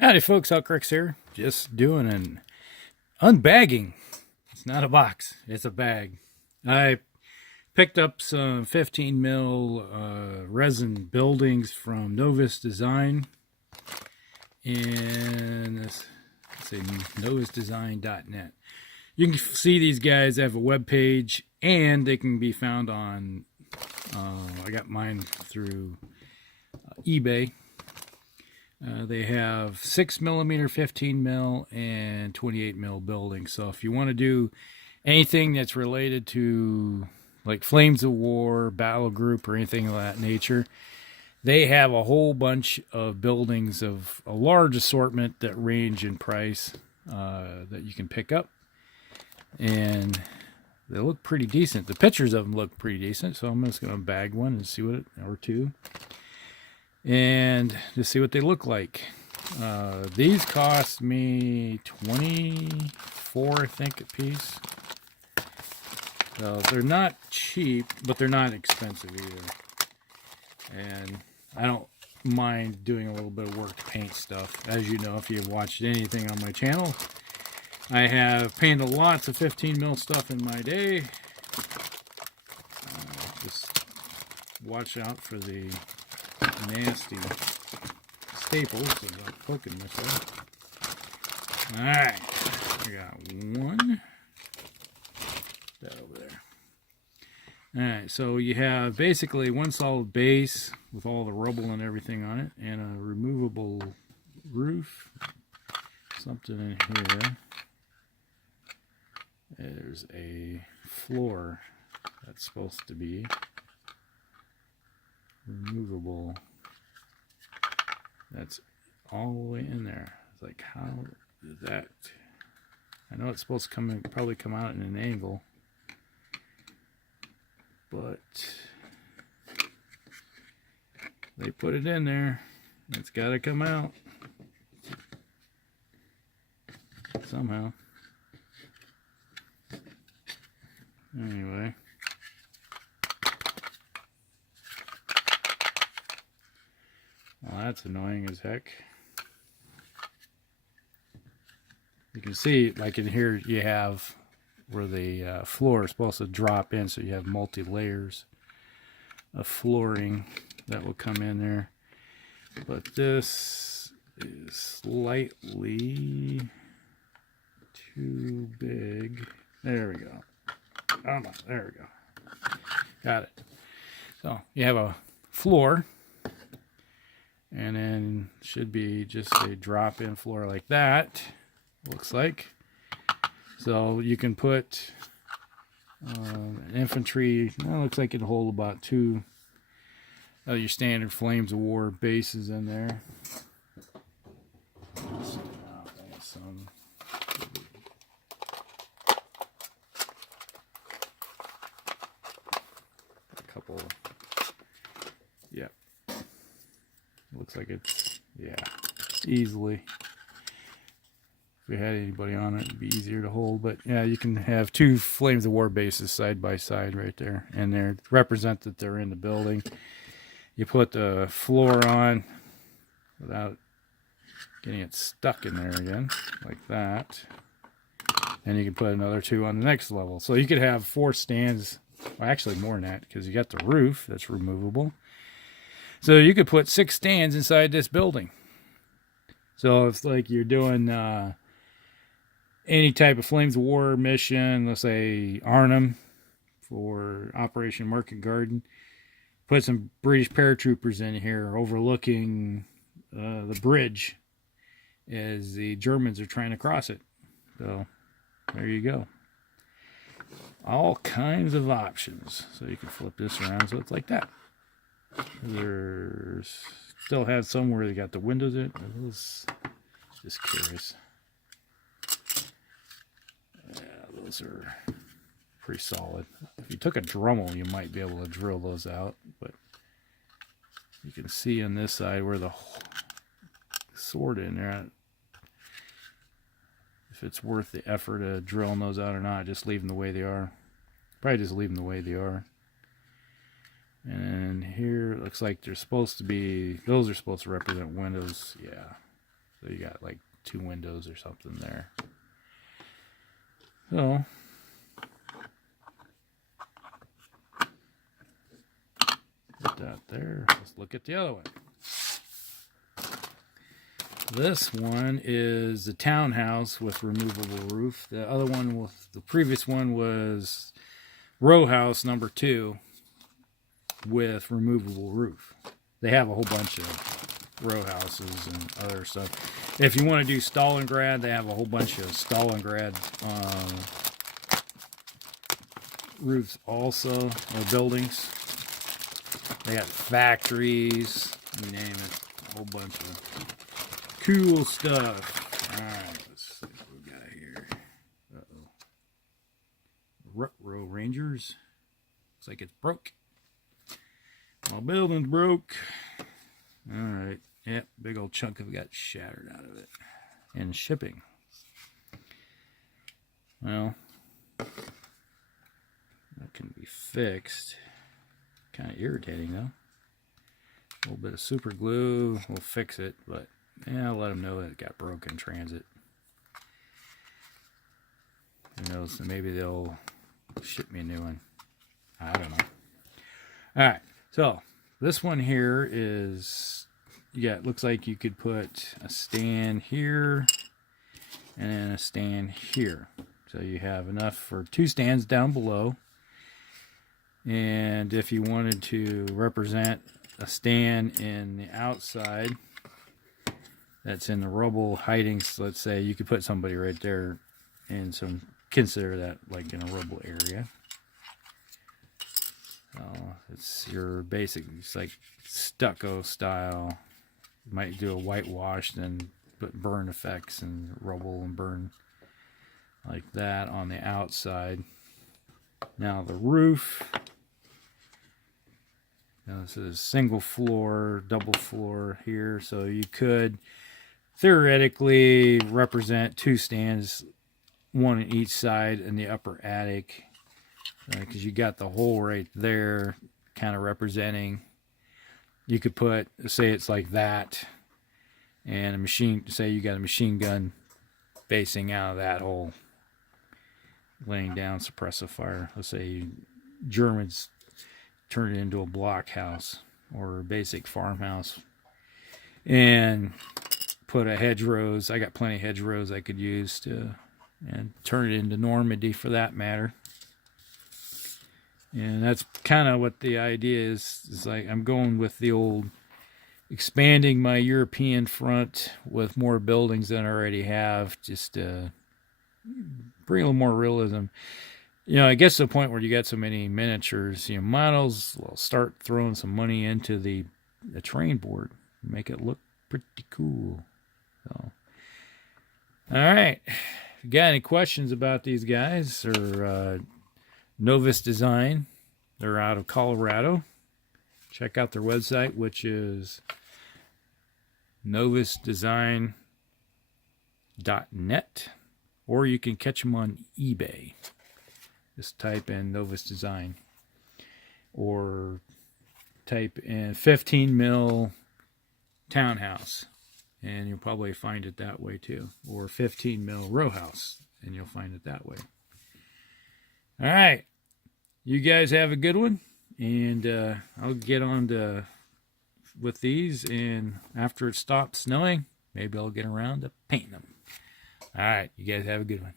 Howdy folks, Outcrix here. Just doing an unbagging. It's not a box, it's a bag. I picked up some 15 mil resin buildings from Novus Design. And let's say novusdesign.net. You can see these guys have a web page and they can be found on, I got mine through eBay. They have 6mm, 15mm, and 28mm buildings. So if you want to do anything that's related to like Flames of War, Battle Group, or anything of that nature, they have a whole bunch of buildings of a large assortment that range in price that you can pick up. And they look pretty decent. The pictures of them look pretty decent. So I'm just going to bag one and see what it, or two, and to see what they look like. These cost me $24, I think, a piece. So they're not cheap, but they're not expensive either. And I don't mind doing a little bit of work to paint stuff. As you know, if you've watched anything on my channel, I have painted lots of 15mm stuff in my day. Just watch out for the nasty staples without poking myself. Alright, I got one. That over there. Alright, so you have basically one solid base with all the rubble and everything on it, and a removable roof. Something in here. There's a floor that's supposed to be removable. That's all the way in there. It's like, how did that? I know it's supposed to come in, probably come out in an angle, but they put it in there. It's got to come out somehow. Anyway. Well, that's annoying as heck. You can see, like in here, you have where the floor is supposed to drop in, so you have multi-layers of flooring that will come in there. But this is slightly too big. There we go. Oh no, there we go. Got it. So you have a floor, and then should be just a drop-in floor like that, looks like. So you can put an infantry, well, looks like it'll hold about two of your standard Flames of War bases in there. Some couple, yeah, looks like it's, yeah, easily, if we had anybody on it, it'd be easier to hold. But yeah, you can have two Flames of War bases side by side right there, and they represent that they're in the building. You put the floor on without getting it stuck in there again, like that, and you can put another two on the next level. So you could have 4 stands. Well, actually more than that, because you got the roof that's removable. So you could put 6 stands inside this building. So if like you're doing any type of Flames of War mission, let's say Arnhem for Operation Market Garden, put some British paratroopers in here overlooking the bridge as the Germans are trying to cross it. So there you go. All kinds of options. So you can flip this around so it's like that. There's still have some where they got the windows in. I was just curious. Yeah, those are pretty solid. If you took a Dremel, you might be able to drill those out, but you can see on this side where the sword in there, if it's worth the effort of drilling those out or not. Just leave them the way they are. Probably just leave them the way they are. And here it looks like they're supposed to be, those are supposed to represent windows. Yeah, So you got like 2 windows or something there. So put that there. Let's look at the other one. This one is the Townhouse with removable roof. The other one, the previous one was Rowhouse number 2 with removable roof. They have a whole bunch of row houses and other stuff. If you want to do Stalingrad, they have a whole bunch of Stalingrad roofs also, or buildings. They got factories, you name it, a whole bunch of cool stuff. Alright, let's see what we got here. Row Rangers. Looks like it's broke. My building's broke. Alright, yep, big old chunk of it got shattered out of it. And shipping. Well, that can be fixed. Kind of irritating though. A little bit of super glue will fix it, but yeah, I'll let them know that it got broke in transit. Who knows, maybe they'll ship me a new one. I don't know. Alright, so this one here is, yeah, it looks like you could put a stand here and then a stand here. So you have enough for 2 stands down below. And if you wanted to represent a stand in the outside that's in the rubble hiding, let's say, you could put somebody right there, and some consider that like in a rubble area. It's your basic, it's like stucco style. You might do a whitewash, then put burn effects and rubble and burn like that on the outside. Now the roof. Now this is single floor, double floor here, so you could theoretically represent 2 stands, 1 on each side in the upper attic, because you got the hole right there kind of representing. You could put, say it's like that, and a machine, say you got a machine gun facing out of that hole, laying down suppressive fire. Let's say Germans turn it into a blockhouse or a basic farmhouse, and put a hedgerows. I got plenty of hedgerows I could use to, and turn it into Normandy for that matter. And that's kind of what the idea is. It's like I'm going with the old, expanding my European front with more buildings than I already have, just to bring a little more realism. You know, it gets to the point where you got so many miniatures, you know, models will start throwing some money into the terrain board, make it look pretty cool. So, all right, if you got any questions about these guys or Novus Design, they're out of Colorado. Check out their website, which is novusdesign.net, or you can catch them on eBay. Just type in Novus Design, or type in 15mm Townhouse, and you'll probably find it that way too. Or 15mm Rowhouse, and you'll find it that way. All right. You guys have a good one, and I'll get on with these, and after it stops snowing, maybe I'll get around to painting them. All right. You guys have a good one.